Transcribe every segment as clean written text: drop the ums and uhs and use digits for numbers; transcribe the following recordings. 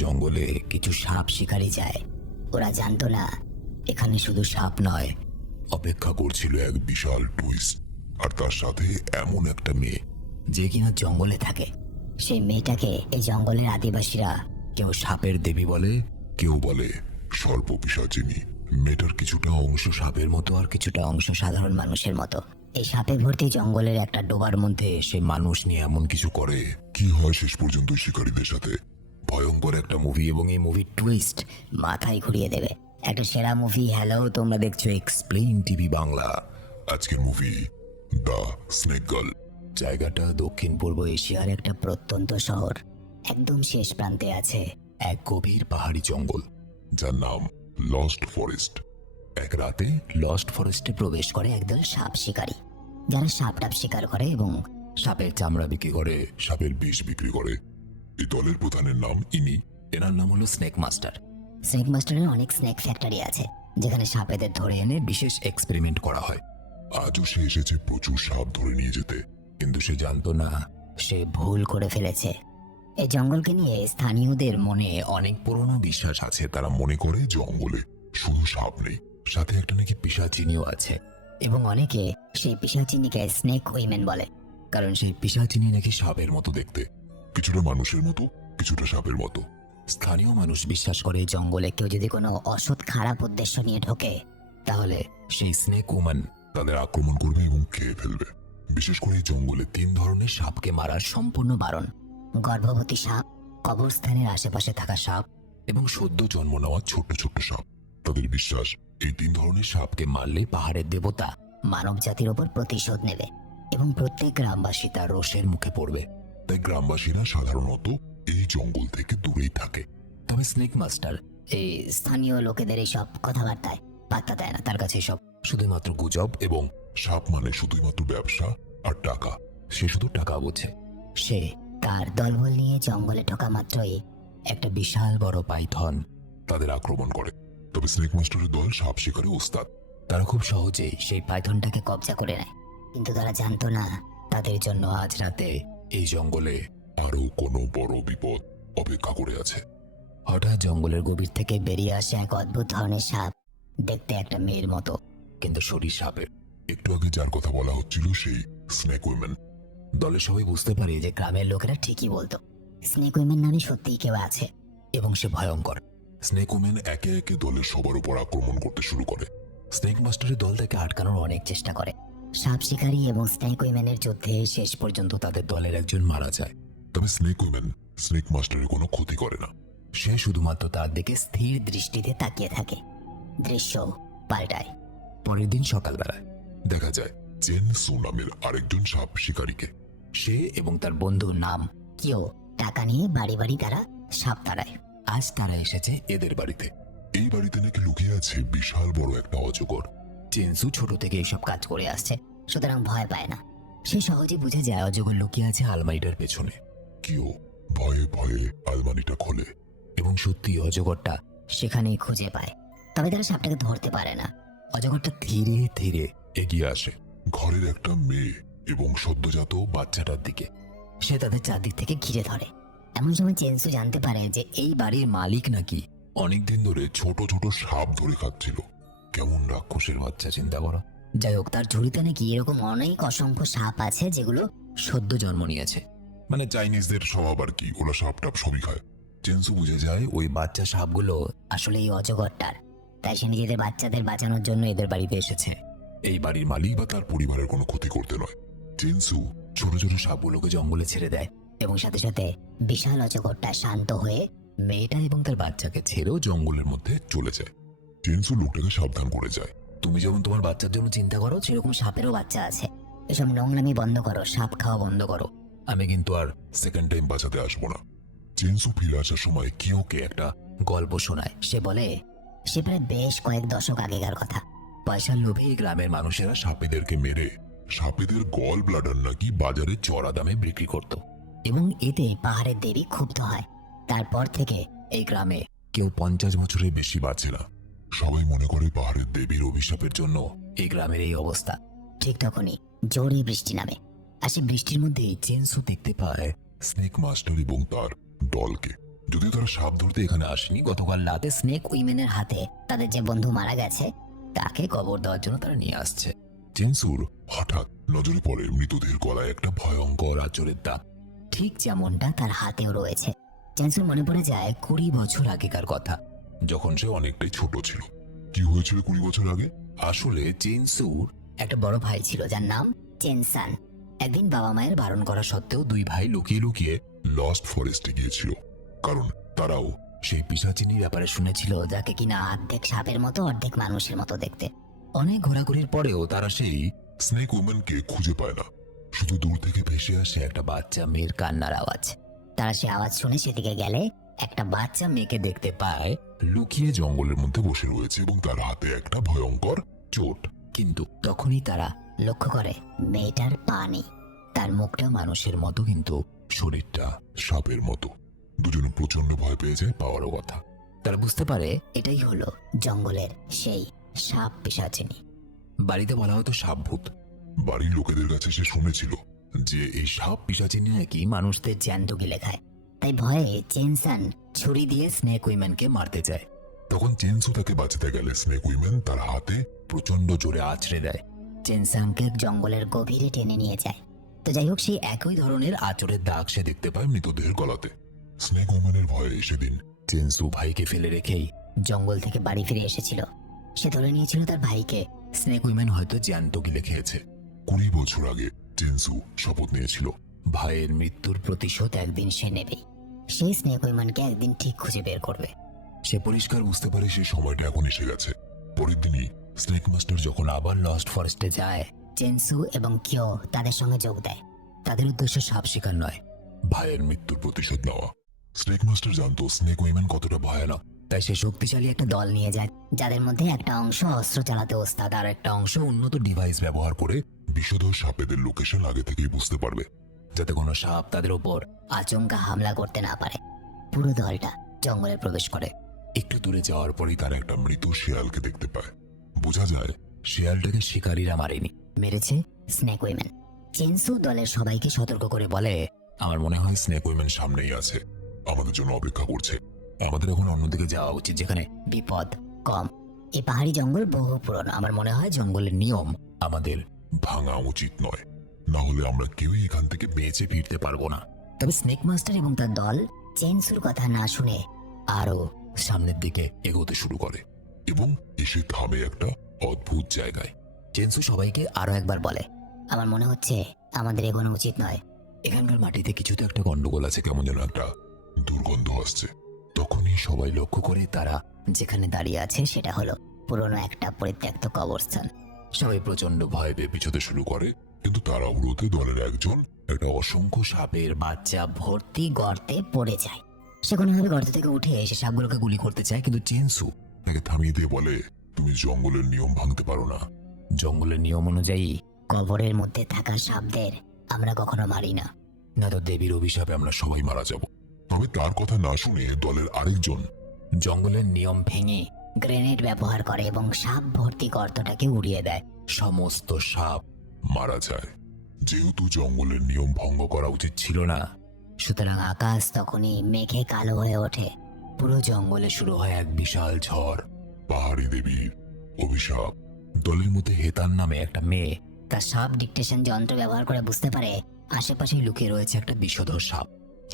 জঙ্গলে কিছু সাপ শিকারি যায়। ওরা জানতো না এখানে শুধু সাপ নয়, অপেক্ষা করছিল এক বিশাল টুইস্ট, আর তার সাথে এমন একটা মেয়ে যে কিনা জঙ্গলে থাকে। সেই মেয়েটাকে এই জঙ্গলের আদিবাসীরা কেউ সাপের দেবী বলে, কেউ বলে সর্পপিশাচিনী। মেয়েটার কিছুটা অংশ সাপের মতো আর কিছুটা অংশ সাধারণ মানুষের মতো। এই সাপে ভর্তি জঙ্গলের একটা ডোবার মধ্যে সে মানুষ নিয়ে এমন কিছু করে। কি হয় শেষ পর্যন্ত শিকারীদের সাথে? ভয়ঙ্কর একটা মুভি, এবং এই মুভির টুইস্ট মাথায় ঘুরিয়ে দেবে। একটা সেরা মুভি। হ্যালো, তোমরা দেখছো এক্সপ্লেইন টিভি বাংলা। আজকের মুভি দ্য স্নেক গার্ল। জায়গাটা দক্ষিণ পূর্ব এশিয়ার একটা প্রত্যন্ত শহর। একদম শেষ প্রান্তে আছে এক গভীর পাহাড়ি জঙ্গল, যার নাম লস্ট ফরেস্ট। এক রাতে লস্ট ফরেস্টে প্রবেশ করে একদল সাপ শিকারী, যারা সাপ টাপ শিকার করে এবং সাপের চামড়া বিক্রি করে, সাপের বিষ বিক্রি করে। এই দলের প্রধানের নাম ইনি। এনার নাম হলো স্নেক মাস্টার। স্নেক মাস্টারের অনেক স্নেক ফ্যাক্টরি আছে, যেখানে সাপেদের ধরে এনে বিশেষ এক্সপেরিমেন্ট করা হয়। আজও সে এসেছে প্রচুর সাপ ধরে নিয়ে যেতে, কিন্তু সে জানতো না সে ভুল করে ফেলেছে। এই জঙ্গলকে নিয়ে স্থানীয়দের মনে অনেক পুরনো বিশ্বাস আছে। তারা মনে করে জঙ্গলে শুধু সাপ নেই, সাথে একটা নাকি পিশাচিনিও আছে। এবং অনেকে সেই পিশাচিনিকে স্নেক উইমেন বলে, কারণ সেই পিশাচিনি নাকি সাপের মতো দেখতে, কিছুটা মানুষের মতো, কিছুটা সাপের মতো। স্থানীয় মানুষ বিশ্বাস করে জঙ্গলে কেউ যদি কোনো অসৎ খারাপ উদ্দেশ্য নিয়ে ঢোকে, তাহলে সেই স্নেক উম্যান তাদের আক্রমণ করবে এবং খেয়ে ফেলবে। বিশেষ করে এই জঙ্গলে 3 ধরনের সাপকে মারার সম্পূর্ণ বারণ: গর্ভবতী সাপ, কবরস্থানের আশেপাশে থাকা সাপ এবং সদ্য জন্ম নেওয়া ছোট্ট ছোট্ট সাপ। তাদের বিশ্বাস এই 3 ধরনের সাপকে মারলে পাহাড়ের দেবতা মানব জাতির ওপর প্রতিশোধ নেবে এবং প্রত্যেক গ্রামবাসী তার রোষের মুখে পড়বে। তাই গ্রামবাসীরা সাধারণত এই জঙ্গল থেকে দূরেই থাকে। তবে স্নেক মাস্টার এই স্থানীয় লোকেদের এইসব কথাবার্তায় পাত্তা দেয় না। তার কাছে সব শুধুমাত্র গুজব, এবং সাপ মানে শুধুমাত্র ব্যবসা আর টাকা। সে শুধু টাকা বোঝে। সে তার দলবল নিয়ে জঙ্গলে ঢোকা মাত্রই একটা বিশাল বড় পাইথন তাদের আক্রমণ করে। তবে স্নেক মাস্টারের দল সাপ শিকারে ওস্তাদ। তারা খুব সহজেই সেই পাইথনটাকে কবজা করে নেয়। কিন্তু তারা জানতো না তাদের জন্য আজ রাতে এই জঙ্গলে আরো কোনো বড় বিপদ অপেক্ষা করে আছে। হঠাৎ জঙ্গলের গভীর থেকে বেরিয়ে আসে এক অদ্ভুত ধরনের সাপ, দেখতে একটা মেয়ের মতো, কিন্তু শরীর সাপের। একটু আগে যার কথা বলা হচ্ছিল সেই স্নেক উইমেন। দলের সবাই বুঝতে পারে যে গ্রামের লোকেরা ঠিকই বলতো, স্নেক উইমেন নামে সত্যিই কেউ আছে এবং সে ভয়ঙ্কর। স্নেক উইমেন একে একে দলের সবার উপর আক্রমণ করতে শুরু করে। স্নেক মাস্টারের দল তাকে আটকানোর অনেক চেষ্টা করে। সাপ শিকারী এবং স্নেক উইমেনের যুদ্ধে শেষ পর্যন্ত তাদের দলের একজন মারা যায়। তবে স্নেক উইমেন স্নেক মাস্টারের কোনো ক্ষতি করে না। সে শুধুমাত্র তার দিকে স্থির দৃষ্টিতে তাকিয়ে থাকে। দৃশ্য পাল্টায়। পরের দিন সকালবেলায় দেখা যায় চেন সু নামের আরেকজন সাপ শিকারীকে। সে এবং তার বন্ধুর নাম কিও টাকা নিয়ে বাড়ি বাড়ি তারা সাপ তাড়ায়। আজ তারা এসেছে এদের বাড়িতে। এই বাড়িতে নাকি লুকিয়ে আছে বিশাল বড় একটা অজগর। চেনসু ছোট থেকে এইসব কাজ করে আসছে, সুতরাং ভয় পায় না। সে সহজে বুঝে যায় অজগর লুকিয়ে আছে আলমারিটার পেছনে। কিও ভয়ে ভয়ে আলমারিটা খোলে এবং সত্যি অজগরটা সেখানেই খুঁজে পায়। তবে তারা সাপটাকে ধরতে পারে না। অজগরটা ধীরে ধীরে এগিয়ে আসে ঘরের একটা মেয়ে এবং সদ্যজাত বাচ্চাটার দিকে। সে তাদের চারদিক থেকে ঘিরে ধরে। এমন সময় চেনসু জানতে পারে যে এই বাড়ির মালিক নাকি অনেকদিন ধরে ছোট ছোট সাপ ধরে খাচ্ছিল। কেমন রাক্ষসের বাচ্চা, চিন্তা করো। যাই হোক, তার ঝুড়িতে নাকি এরকম অনেক অসংখ্য সাপ আছে যেগুলো সদ্য জন্ম নিয়েছে। মানে চাইনিজদের স্বভাব আর কি, ওরা সাপ টাপ সবই খায়। চেনসু বুঝে যায় ওই বাচ্চা সাপগুলো আসলে এই অজগরটার। তাই সে নিজেদের বাচ্চাদের বাঁচানোর জন্য এদের বাড়িতে এসেছে। এই বাড়ির মালিক বা তার পরিবারের কোনো ক্ষতি করতে নয়। চেনসু ছোট ছোট সাপগুলোকে জঙ্গলে ছেড়ে দেয় এবং সাথে সাথে বিশাল অজগরটা শান্ত হয়ে মেয়েটা এবং তার বাচ্চাকে ছেড়েও জঙ্গলের মধ্যে চলে যায়। চেনসু লোকটাকে সাবধান করে যায়, তুমি যেমন তোমার বাচ্চার জন্য চিন্তা করো, সেরকম সাপেরও বাচ্চা আছে। এসব নোংরামি বন্ধ করো, সাপ খাওয়া বন্ধ করো। আমি কিন্তু আর সেকেন্ড টাইম বাঁচাতে আসবো না। চেনসু ফিরে আসার সময় কিওকে একটা গল্প শোনায়। সে বলে সে প্রায় বেশ কয়েক দশক আগেকার কথা। পয়সার লোভে গ্রামের মানুষেরা সাপেদেরকে মেরে সাপেদের গল ব্লাডার নাকি বাজারে চড়া দামে বিক্রি করত এবং এতে পাহাড়ের দেবী ক্ষুব্ধ হয়। তারপর থেকে এই গ্রামে কেউ 50 বছরের বেশি বাঁচে না। সবাই মনে করে পাহাড়ের দেবীর অভিশাপের জন্য এই গ্রামের এই অবস্থা। ঠিক তখনই জোরে বৃষ্টি নামে। আর সে বৃষ্টির মধ্যে চেনসু দেখতে পায় স্নেক মাস্টার এবং তার দলকে, যদিও তারা সাপ ধরতে এখানে আসেনি, গতকাল রাতে স্নেক উইমেনের হাতে তাদের যে বন্ধু মারা গেছে তাকে কবর দেওয়ার জন্য তারা নিয়ে আসছে। চেনসুর হঠাৎ নজরে পড়ে মৃতদের গলায় একটা ভয়ঙ্কর আঁচড়ের দাগ, ঠিক যেমনটা তার হাতেও রয়েছে। চেনসুর মনে পড়ে যায় 20 বছর আগেকার কথা, যখন সে অনেকটাই ছোট ছিল। কি হয়েছিল 20 বছর আগে? আসলে চেনসুর একটা বড় ভাই ছিল যার নাম চেনসান। একদিন বাবা মায়ের বারণ করা সত্ত্বেও দুই ভাই লুকিয়ে লুকিয়ে লস্ট ফরেস্টে গিয়েছিল, কারণ তারাও সেই পিশাচিনীর ব্যাপারে শুনেছিল, যাকে কিনা অর্ধেক সাপের মতো অর্ধেক মানুষের মতো দেখতে। অনেক ঘোরাঘুরির পরেও তারা সেই স্নেক উইমেনকে খুঁজে পায় না। শুধু দূর থেকে ভেসে আসে একটা বাচ্চা মেয়ের কান্নার আওয়াজ। তারা সে আওয়াজ শুনে সেদিকে গেলে একটা বাচ্চা মেয়েকে দেখতে পায় লুকিয়ে জঙ্গলের মধ্যে বসে রয়েছে এবং তার হাতে একটা ভয়ঙ্কর চোট। কিন্তু তখনই তারা লক্ষ্য করে মেয়েটার পা নেই। তার মুখটা মানুষের মতো, কিন্তু শরীরটা সাপের মতো। দুজনে প্রচন্ড ভয় পেয়ে যায় পাওয়ারও কথা। তারা বুঝতে পারে এটাই হলো জঙ্গলের সেই সাপ পিশাচিনী। বাড়িতে বলা হতো সাপ ভূত। বাড়ির লোকেদের কাছে সে শুনেছিল যে এই সাপ পিশাচিনী নাকি মানুষদের জ্যান্ত গিলে খায়। তাই ভয়ে চেনসান ছুরি দিয়ে স্নেক উইম্যানকে মারতে চায়। তখন চেনসু তাকে বাঁচাতে গেলে স্নেক উইমেন তার হাতে প্রচন্ড জোরে আছড়ে দেয়। চেনসানকে জঙ্গলের গভীরে টেনে নিয়ে যায়। তো যাই হোক, সেই একই ধরনের আঁচড়ের দাগ সে দেখতে পায় মৃতদেহের গলাতে। স্নেক উইমেনের ভয়ে সেদিন চেনসু ভাইকে ফেলে রেখেই জঙ্গল থেকে বাড়ি ফিরে এসেছিল। সে ধরে নিয়েছিল তার ভাইকে স্নেক উইম্যান হয়তো জ্যান্ত গিলে খেয়েছে। 20 বছর আগে চেনসু শপথ নিয়েছিল ভাইয়ের মৃত্যুর প্রতিশোধ একদিন সে নেবে। সেই স্নেক উইম্যানকে একদিন ঠিক খুঁজে বের করবে। সে পরিষ্কার বুঝতে পারে সেই সময়টা এখন এসে গেছে। পরের দিনই স্নেক মাস্টার যখন আবার লস্ট ফরেস্টে যায়, চেনসু এবং কিও তাদের সঙ্গে যোগ দেয়। তাদের উদ্দেশ্য সাপ শিকার নয়, ভাইয়ের মৃত্যুর প্রতিশোধ নেওয়া। স্নেক মাস্টার জানতো স্নেক উইম্যান কতটা ভয়ানক, তাই সে শক্তিশালী একটা দল নিয়ে যায়, যাদের মধ্যে একটা অংশ অস্ত্র চালাতে ওস্তাদ আর একটা অংশ উন্নত ডিভাইস ব্যবহার করে বিষধর সাপেদের লোকেশন আগে থেকেই বুঝতে পারবে, যাতে কোনো সাপ তাদের উপর আচমকা হামলা করতে না পারে। পুরো দলটা জঙ্গলে প্রবেশ করে। একটু দূরে যাওয়ার পরেই তারা একটা মৃত শিয়ালকে দেখতে পায়। বোঝা যায় শিয়ালটাকে শিকারীরা মারেনি, মেরেছে স্নেক উইম্যান। চেনসু দলের সবাইকে সতর্ক করে বলে, আমার মনে হয় স্নেক উইম্যান সামনেই আছে, আমাদের জন্য অপেক্ষা করছে। আমাদের এখন অন্যদিকে যাওয়া উচিত, যেখানে বিপদ কম। এই পাহাড়ি জঙ্গল বহু পুরনো। আমার মনে হয় জঙ্গলের নিয়ম আমাদের ভাঙা উচিত নয়, না হলে আমরা কেউই এখান থেকে বেঁচে ফিরতে পারবো না। তবে স্নেক মাস্টার এবং তার দল চেনসুর কথা না শুনে আরো সামনের দিকে এগোতে শুরু করে এবং এসে থামে একটা অদ্ভুত জায়গায়। চেনসু সবাইকে আরো একবার বলে, আমার মনে হচ্ছে আমাদের এগোনো উচিত নয়। এখানকার মাটিতে কিছুতে একটা গন্ডগোল আছে, কেমন যেন একটা দুর্গন্ধ আসছে। তখনই সবাই লক্ষ্য করে তারা যেখানে দাঁড়িয়ে আছে সেটা হলো পুরনো একটা পরিত্যক্ত কবরস্থান। সবাই প্রচন্ড ভয় পেয়ে পিছোতে শুরু করে, কিন্তু তার অবরোধে দলের একজন একটা অসংখ্য সাপের বাচ্চা ভর্তি গর্তে পড়ে যায়। সে কোনোভাবে গর্ত থেকে উঠে এসে সাপগুলোকে গুলি করতে চায়, কিন্তু চেনসু তাকে থামিয়ে দিয়ে বলে, তুমি জঙ্গলের নিয়ম ভাঙতে পারো না। জঙ্গলের নিয়ম অনুযায়ী কবরের মধ্যে থাকা সাপদের আমরা কখনো মারি না, না তো দেবীর অভিশাপে আমরা সবাই মারা যাব। তবে তার কথা না শুনে দলের আরেকজন জঙ্গলের নিয়ম ভেঙে গ্রেনেড ব্যবহার করে এবং সাপ ভর্তি গর্তটাকে উড়িয়ে দেয়। সমস্ত সাপ মারা যায়। যেহেতু জঙ্গলের নিয়ম ভঙ্গ করা উচিত ছিল না, সুতরাং আকাশ তখনই মেঘে কালো হয়ে ওঠে। পুরো জঙ্গলে শুরু হয় এক বিশাল ঝড়। পাহাড়ি দেবীর অভিশাপ। দলের মধ্যে হেতান নামে একটা মেয়ে তার সাপ ডিকটেশন যন্ত্র ব্যবহার করে বুঝতে পারে আশেপাশে লুকিয়ে রয়েছে একটা বিষধর সাপ।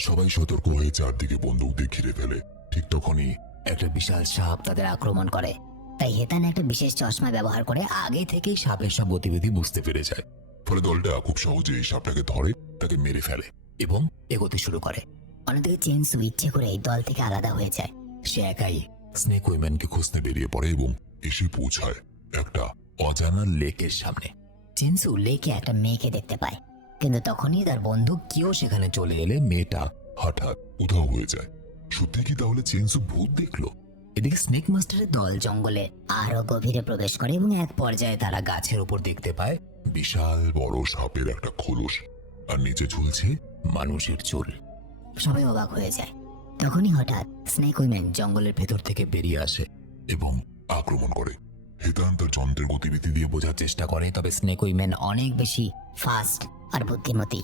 সবাই সতর্ক হয়ে চারদিকে বন্দুক দিয়ে ঘিরে ফেলে। ঠিক তখনই একটা বিশাল সাপ তাদের আক্রমণ করে। তাই হেতান একটা বিশেষ চশমা ব্যবহার করে আগে থেকেই সাপের সব গতিবিধি বুঝতে পেরে যায়। ফলে দলটা খুব সহজেই সাপটাকে ধরে, তাকে মেরে ফেলে এবং এগোতে শুরু করে। অন্যদিকে চেনসু ইচ্ছে করে এই দল থেকে আলাদা হয়ে যায়। সে একাই স্নেক উইম্যানকে খুঁজতে বেরিয়ে পড়ে এবং এসে পৌঁছায় একটা অজানা লেকের সামনে। চেনসু লেকে একটা মেয়েকে দেখতে পায়, কিন্তু তখনই তার বন্ধু কিও সেখানে চলে এলে মেয়েটা হঠাৎ উধাও হয়ে যায়। সত্যি কি তাহলে চেনসু ভূত দেখলো? এদিকে স্নেক মাস্টারের দল জঙ্গলে আরো গভীরে প্রবেশ করে এবং এক পর্যায়ে তারা গাছের উপর দেখতে পায় বিশাল বড় সাপের একটা খোলস, আর নিচে ঝুলছে মানুষের চুল। সবাই অবাক হয়ে যায়। তখনই হঠাৎ স্নেক উইম্যান জঙ্গলের ভেতর থেকে বেরিয়ে আসে এবং আক্রমণ করে। হেতান তার যন্ত্রের গতিবিধি দিয়ে বোঝার চেষ্টা করে, তবে স্নেক উইম্যান অনেক বেশি ফাস্ট আর বুদ্ধিমতী।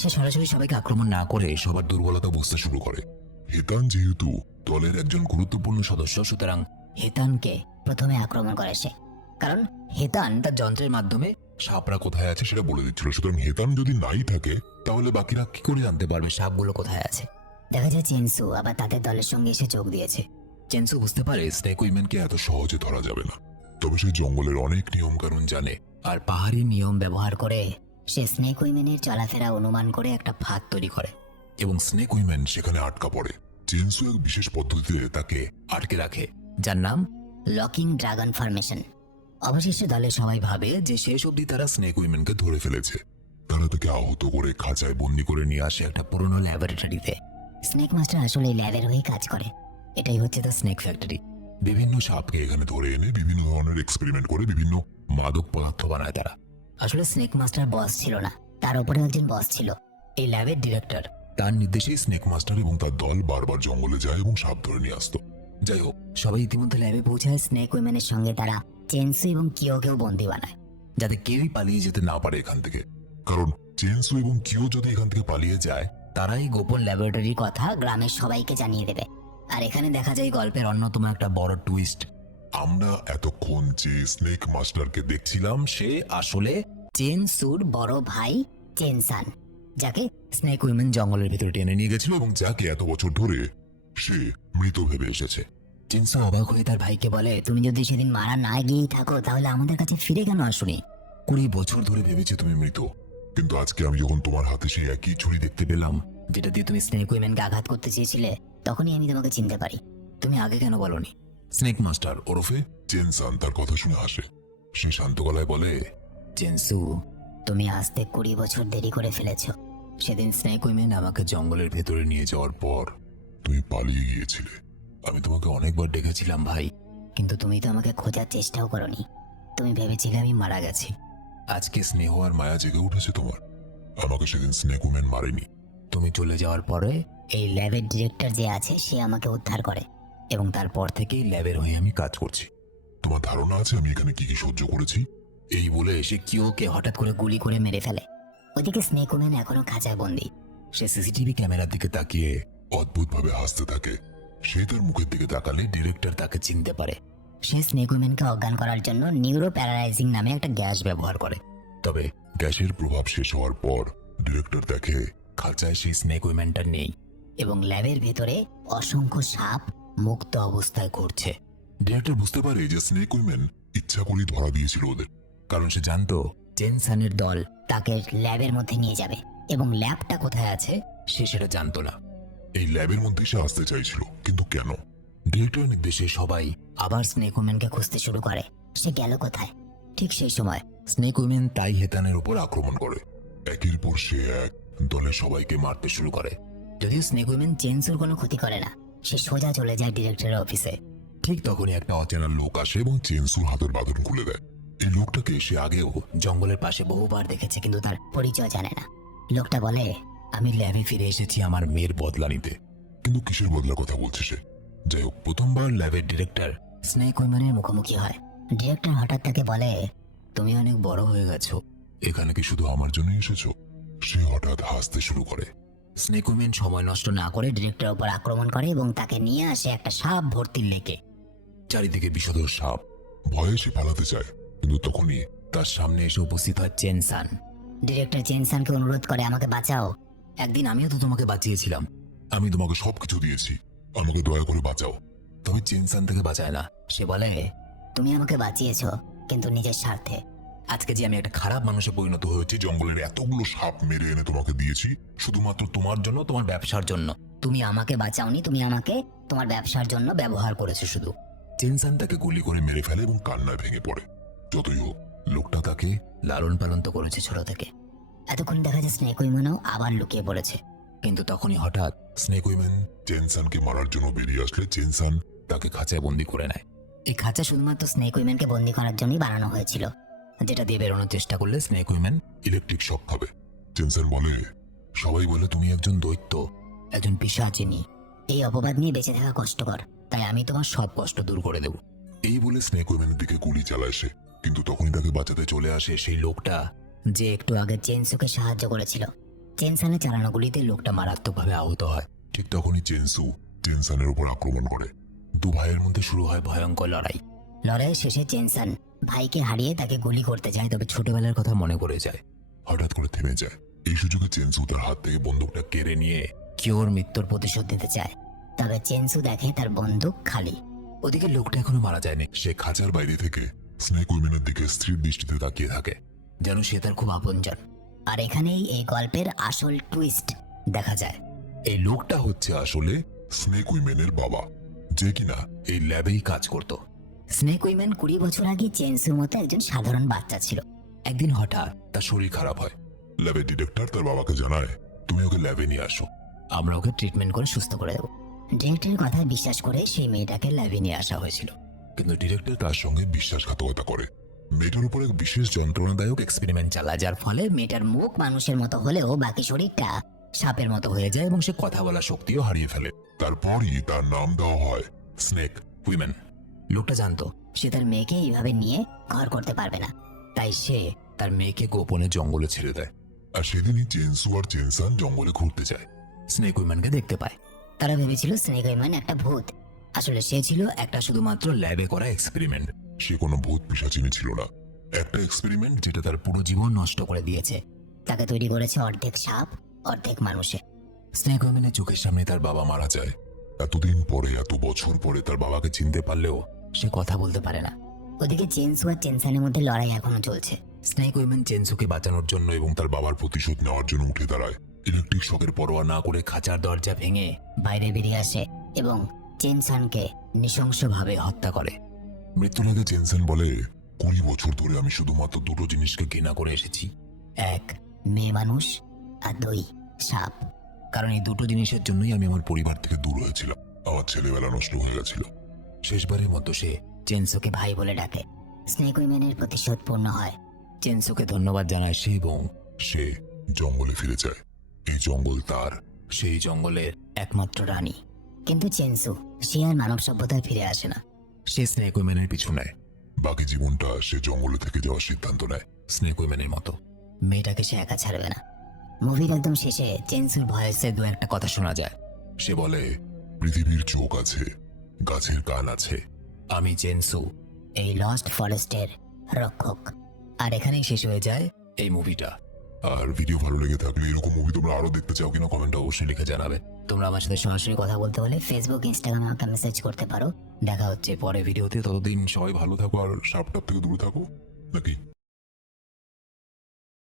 সে সরাসরি সবাইকে আক্রমণ না করে সবার দুর্বলতা বুঝতে শুরু করে। হেতান যেহেতু দলের একজন গুরুত্বপূর্ণ সদস্য, সুতরাং হেতানকে প্রথমে আক্রমণ করে সে, কারণ হেতান তার যন্ত্রের মাধ্যমে সাপরা কোথায় আছে সেটা বলে দিচ্ছিল। সুতরাং হেতান যদি নাই থাকে তাহলে বাকিরা কি করে জানতে পারবে সাপগুলো কোথায় আছে। দেখা যায় চেনসু আবার তাদের দলের সঙ্গে এসে যোগ দিয়েছে। চেনসু বুঝতে পারে স্নেক উইমেনকে এত সহজে ধরা যাবে না, তবে সে জঙ্গলের অনেক নিয়ম কানুন জানে। আর পাহাড়ি নিয়ম ব্যবহার করে সে স্নেক উইমেনের চলাফেরা অনুমান করে একটা ফাঁদ তৈরি করে এবং স্নেক উইমেন সেখানে আটকা পড়ে। চেনসু এক বিশেষ পদ্ধতিতে তাকে আটকে রাখে, যার নাম লকিং ড্রাগন ফরমেশন। অবশেষে দলের সবাই ভাবে যে শেষ অবধি তারা স্নেক উইমেনকে ধরে ফেলেছে। তারা তাকে আহত করে খাঁচায় বন্দি করে নিয়ে আসে একটা পুরনো ল্যাবরেটরিতে। স্নেক মাস্টার আসলে এই ল্যাবের হয়ে কাজ করে, এটাই হচ্ছে তো স্নেক ফ্যাক্টরি। বিভিন্ন সাপকে এখানে ধরে এনে বিভিন্ন ধরনের এক্সপেরিমেন্ট করে বিভিন্ন মাদক পদার্থ বানায় তারা। আসলে স্নেক মাস্টার বস ছিল না, তার উপরে একজন বস ছিল, এই ল্যাবের ডিরেক্টর। তার নির্দেশেই স্নেক মাস্টার এবং তার দল বারবার জঙ্গলে যায় এবং সাপ ধরে নিয়ে আসতো। যাই হোক, সবাই ইতিমধ্যে ল্যাবে পৌঁছায়। স্নেক উইমেনের সঙ্গে তারা চেনসু এবং কিয়োকেও বন্দি বানায়, যাতে কেউই পালিয়ে যেতে না পারে এখান থেকে। কারণ চেনসু এবং কিও যদি এখান থেকে পালিয়ে যায়, তারাই গোপন ল্যাবরেটরির কথা গ্রামের সবাইকে জানিয়ে দেবে। আর এখানে দেখা যায় গল্পের অন্যতম একটা বড় টুইস্ট। আমরা এতক্ষণ যে স্নেক মাস্টারকে দেখছিলাম সে আসলে চেনসুর বড় ভাই চেনসান, যাকে স্নেক উইমেন জঙ্গলের ভিতরে টেনে নিয়ে গেছিল এবং যাকে এত বছর ধরে সে মৃত ভেবে এসেছে। চেনসু অবাক হয়ে তার ভাইকে বলে, তুমি যদি সেদিন মারা না গিয়েই থাকো তাহলে আমাদের কাছে ফিরে কেন আসুনি? 20 বছর ধরে ভেবেছে তুমি মৃত, কিন্তু আজকে আমি যখন তোমার হাতে সেই একই ছুরি দেখতে পেলাম যেটা দিয়ে তুমি স্নেক উইমেনকে আঘাত করতে চেয়েছিলে, তখনই আমি তোমাকে চিনতে পারি। তুমি আগে কেন বলনি? স্নেক মাস্টার ওরফে চেনসান তার কথা শুনে হাসে। সে শান্ত গলায় বলে, চেনসু, তুমি আসতে 20 বছর দেরি করে ফেলেছ। সেদিন স্নেক উইমেন আমাকে জঙ্গলের ভেতরে নিয়ে যাওয়ার পর তুমি পালিয়ে গিয়েছিলে। আমি তোমাকে অনেকবার ডেকেছিলাম ভাই, কিন্তু তুমি তো আমাকে খোঁজার চেষ্টাও করনি। তুমি ভেবেছিলে আমি মারা গেছি। আজকে স্নেহ আর মায়া জেগে উঠেছে তোমার। আমাকে সেদিন স্নেক উইমেন মারেনি। তুমি চলে যাওয়ার পরে এই ল্যাবের ডিরেক্টর যে আছে সে আমাকে উদ্ধার করে, এবং তারপর থেকেই ল্যাবের হয়ে আমি কাজ করছি। তোমার ধারণা আছে আমি এখানে কি কি সহ্য করেছি? এই বলে এসে কিওকে হঠাৎ করে গুলি করে মেরে ফেলে। ওদিকে স্নেক উইমেন এখনো খাঁচায় বন্দি। সে সিসিটিভি ক্যামেরার দিকে তাকিয়ে অদ্ভুতভাবে হাসতে থাকে। সে তার মুখের দিকে তাকালে ডিরেক্টর তাকে চিনতে পারে। সে স্নেক উইমেনকে অজ্ঞান করার জন্য নিউরো প্যারালাইজিং নামে একটা গ্যাস ব্যবহার করে। তবে গ্যাসের প্রভাব শেষ হওয়ার পর ডিরেক্টর দেখে খাঁচায় সেই স্নেক উইমেনটা নেই, এবং ল্যাবের ভেতরে অসংখ্য সাপ মুক্ত অবস্থায় ঘুরছে। ডিরেক্টর বুঝতে পারে যে স্নেক উইমেন ইচ্ছা করেই ধরা দিয়েছিল ওদের, কারণ সে জানতো চেনসানের দল তাকে ল্যাবের মধ্যে নিয়ে যাবে, এবং ল্যাবটা কোথায় আছে সে সেটা জানতো না। এই ল্যাবের মধ্যে সে আসতে চাইছিল, কিন্তু কেন? ডিরেক্টর নির্দেশে সবাই আবার স্নেক উইমেনকে খুঁজতে শুরু করে। সে গেল কোথায়? ঠিক সেই সময় স্নেক উইমেন তাই হেতানের উপর আক্রমণ করে। একের পর সে এক দলের সবাইকে মারতে শুরু করে। যদিও স্নেক উইমেন চেনসুর কোনো ক্ষতি করে না, সে সোজা চলে যায় ডিরেক্টরের অফিসে। ঠিক তখনই একটা অচেনা লোক আসে এবং চেনসুর হাতের বাঁধন খুলে দেয়। এই লোকটাকে সে আগেও জঙ্গলের পাশে বহুবার দেখেছে, কিন্তু তার পরিচয় জানে না। লোকটা বলে, আমি ল্যাবে ফিরে এসেছি আমার মেয়ের বদলা নিতে। কিন্তু কিসের বদলার কথা বলছে সে? যাই হোক, প্রথমবার ল্যাবের ডিরেক্টর স্নেক উইমেনের মুখোমুখি হয়। ডিরেক্টর হঠাৎ তাকে বলে, তুমি অনেক বড় হয়ে গেছো। এখানে কি শুধু আমার জন্য এসেছো? সে হঠাৎ হাসতে শুরু করে। স্নেক উইমেন সময় নষ্ট না করে ডিরেক্টরের উপর আক্রমণ করে এবং তাকে নিয়ে আসে একটা সাপ ভর্তি লেকে। চারিদিকে বিষধর সাপ। ভয়ে সে পালাতে চায়, কিন্তু তখনই তার সামনে এসে উপস্থিত হয় চেনসান। ডিরেক্টর চেনসানকে অনুরোধ করে, আমাকে বাঁচাও। একদিন আমিও তো তোমাকে বাঁচিয়েছিলাম। আমি তোমাকে সবকিছু দিয়েছি, আমাকে দয়া করে বাঁচাও। তবে চেনসান থেকে বাঁচায় না। সে বলে, তুমি আমাকে বাঁচিয়েছো কিন্তু নিজের স্বার্থে। আজকে যে আমি একটা খারাপ মানুষে পরিণত হয়েছি, জঙ্গলের এতগুলো সাপ মেরে এনে তোমাকে দিয়েছি শুধুমাত্র তোমার জন্য, তোমার ব্যবসার জন্য। তুমি আমাকে বাঁচাওনি, তুমি আমাকে তোমার ব্যবসার জন্য ব্যবহার করেছো শুধু। চেনসান তাকে গুলি করে মেরে ফেলে এবং কান্নায় ভেঙে পড়ে। যতই হোক, লোকটা তাকে লালন পালন তো করেছে ছোট থেকে। এতক্ষণ দেখা যায় স্নেক উইমেনও আবার লুকিয়ে পড়েছে, কিন্তু তখনই হঠাৎ স্নেক উইমেন চেনসানকে মারার জন্য বেরিয়ে আসলে চেনসান তাকে খাঁচায় বন্দি করে নেয়। এই খাঁচা শুধুমাত্র স্নেক উইমেনকে বন্দি করার জন্যই বানানো হয়েছিল, যেটা দিয়ে বেরোনোর চেষ্টা করলে স্নেক উইমেন ইলেকট্রিক শক খাবে। চেনসান বলে, সবাই বলে তুমি একজন দৈত্য, একজন পিশাচিনী। এই অপবাদ নিয়ে বেঁচে থাকা কষ্টকর, তাই আমি তোমার সব কষ্ট দূর করে দেব। এই বলে স্নেক উইমেনের দিকে গুলি চালায় সে, কিন্তু তখনই তাকে বাঁচাতে চলে আসে সেই লোকটা যে একটু আগে চেনসুকে সাহায্য করেছিল। চেনসানের চালানো গুলিতে লোকটা মারাত্মকভাবে আহত হয়, ঠিক তখনই চেনসু চেনসানের উপর আক্রমণ করে। দু ভাইয়ের মধ্যে শুরু হয় ভয়ঙ্কর লড়াই। লড়াইয়ের শেষে চেনসান ভাইকে হারিয়ে তাকে গুলি করতে যায়, তবে ছোটবেলার কথা মনে পড়ে যায়। হঠাৎ করে থেমে যায়। এই সুযোগে চেনসু তার হাত থেকে বন্দুকটা কেড়ে নিয়ে কিওর মৃত্যুর প্রতিশোধ নিতে চায়, তবে চেনসু দেখে তার বন্দুক খালি। ওদিকে লোকটা এখনো মারা যায়নি। সে খাঁচার বাইরে থেকে স্নেক উইমেনের দিকে স্থির দৃষ্টিতে তাকিয়ে থাকে, যেন সে তার খুব আপনজন। আর এখানেই এই গল্পের আসল টুইস্ট দেখা যায়। এই লোকটা হচ্ছে আসলে স্নেক উইমেনের বাবা, যে কিনা এই ল্যাবেই কাজ করত। স্নেক উইমেন 20 বছর আগে চেনসুর মতো একজন সাধারণ বাচ্চা ছিল। একদিন হঠাৎ তার শরীর খারাপ হয়। ল্যাবের ডিরেক্টর তার বাবাকে জানায়, তুমি ওকে ল্যাবে নিয়ে আসো, আমরা ওকে ট্রিটমেন্ট করে সুস্থ করে দেবো। ডিরেক্টরের কথা বিশ্বাস করে সেই মেয়েটাকে ল্যাবে নিয়ে আসা হয়েছিল। কিন্তু ডিরেক্টর তার সঙ্গে বিশ্বাসঘাতকতা করে। মেয়েটার উপর এক বিশেষ যন্ত্রণাদায়ক এক্সপেরিমেন্ট চালা, যার ফলে মেয়েটার মুখ মানুষের মতো হলেও বাকি শরীরটা সাপের মতো হয়ে যায় এবং সে কথা বলার শক্তিও হারিয়ে ফেলে। তারপরই তার নাম দেওয়া হয় স্নেক উইমেন। লোকটা জানতো সে তার মেয়েকে এইভাবে নিয়ে ঘর করতে পারবে না, তাই সে তার মেয়েকে গোপনে জঙ্গলে ছেড়ে দেয়। আর সেদিনই চেনসু আর চেনসান জঙ্গলে ঘুরতে যায়। স্নেক উইমেনকে দেখতে পায়। তারা ভেবেছিল স্নেক উইমেন একটা ভূত, আসলে সে ছিল একটা শুধুমাত্র ল্যাবে করা এক্সপেরিমেন্ট। সে কোনো ভূত পিশাচিনী ছিল না, একটা এক্সপেরিমেন্ট যেটা তার পুরো জীবন নষ্ট করে দিয়েছে। তাকে তৈরি করেছে অর্ধেক সাপ অর্ধেক মানুষে। স্নেক উইমেনের চোখের সামনে তার বাবা মারা যায়। এতদিন পরে, এত বছর পরে তার বাবাকে চিনতে পারলেও সে কথা বলতে পারে না। ওদিকে চেনসু আর চেনসানের মধ্যে লড়াই এখনো চলছে। স্নেক উইমেন চেনসুকে বাঁচানোর জন্য এবং তার বাবার প্রতিশোধ নেওয়ার জন্য উঠে দাঁড়ায়। ইলেকট্রিক শকের পরোয়া না করে খাঁচার দরজা ভেঙে বাইরে বেরিয়ে আসে এবং চেনসানকে নৃশংসভাবে হত্যা করে। মৃত্যুর আগে চেনসান বলে, 20 বছর ধরে আমি শুধুমাত্র দুটো জিনিসকে ঘৃণা করে এসেছি, এক মেয়ে মানুষ আর 2 সাপ। কারণ এই দুটো জিনিসের জন্যই আমি আমার পরিবার থেকে দূর হয়েছিলাম। আমার ছেলেবেলা নষ্ট হয়ে গেছিল। শেষবারের মতো সে চেনসুকে ভাই বলে ডাকে। স্নেক উইমেনের প্রতিশোধ পূর্ণ হয়। চেনসুকে ধন্যবাদ জানায় সে এবং সে জঙ্গলে ফিরে যায়। এই জঙ্গল তার, সেই জঙ্গলের একমাত্র রানী। কিন্তু চেনসু সে আর মানব সভ্যতায় ফিরে আসে না। সে স্নেক উইমেনের পিছু নেয়। বাকি জীবনটা সে জঙ্গলে থেকে যাওয়ার সিদ্ধান্ত নেয়, স্নেক উইমেনের মতো। মেয়েটাকে সে একা ছাড়বে না। মুভির একদম শেষে চেনসুর ভয়েসে 2-1 কথা শোনা যায়। সে বলে, পৃথিবীর চোখ আছে, গাছের কান আছে, আমি চেনসু, এই লস্ট ফরেস্টের রক্ষক। আর এখানেই শেষ হয়ে যায় এই মুভিটা। আর ভিডিও ভালো লেগে থাকলে এরকম মুভি তোমরা আরো দেখতে চাও কিনা কমেন্টে অবশ্যই লিখে জানাবে। তোমরা আমার সাথে সরাসরি কথা বলতে হলে ফেসবুক ইনস্টাগ্রামে আমাকে মেসেজ করতে পারো। দেখা হচ্ছে পরে ভিডিওতে। ততদিন সবাই ভালো থাকো আর সাপটাপ থেকে দূরে থাকো নাকি।